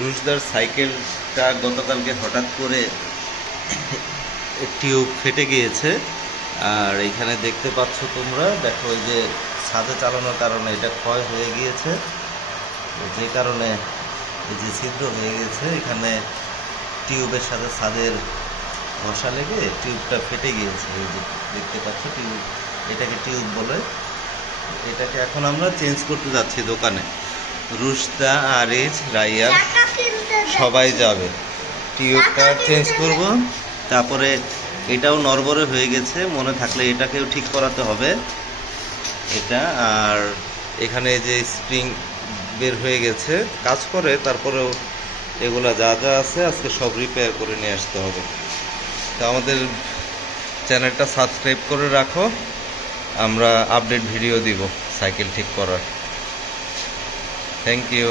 রুশদার সাইকেলটা গতকালকে হঠাৎ করে টিউব ফেটে গিয়েছে। আর এখানে দেখতে পাচ্ছ তোমরা, দেখো এই যে ছাদে চালানোর কারণে এটা ক্ষয় হয়ে গিয়েছে, যে কারণে এই যে ছিদ্র হয়ে গেছে, এখানে টিউবের সাথে ছাদের ঘষা লেগে টিউবটা ফেটে গিয়েছে। এই যে দেখতে পাচ্ছ টিউব, এটাকে টিউব বলে। এটাকে এখন আমরা চেঞ্জ করতে যাচ্ছি দোকানে। রুশদা, আরিজ, রাইয়া সবাই যাবে, টিউবটা চেঞ্জ করব। তারপরে এটাও নড়বড়ে হয়ে গেছে, মনে থাকলে এটাকেও ঠিক করাতে হবে এটা। আর এখানে যে স্প্রিং বের হয়ে গেছে, কাজ করে, তারপরেও এগুলা যা যা আছে আজকে সব রিপেয়ার করে নিয়ে আসতে হবে। তো আমাদের চ্যানেলটা সাবস্ক্রাইব করে রাখো, আমরা আপডেট ভিডিও দিব সাইকেল ঠিক করার। Thank you.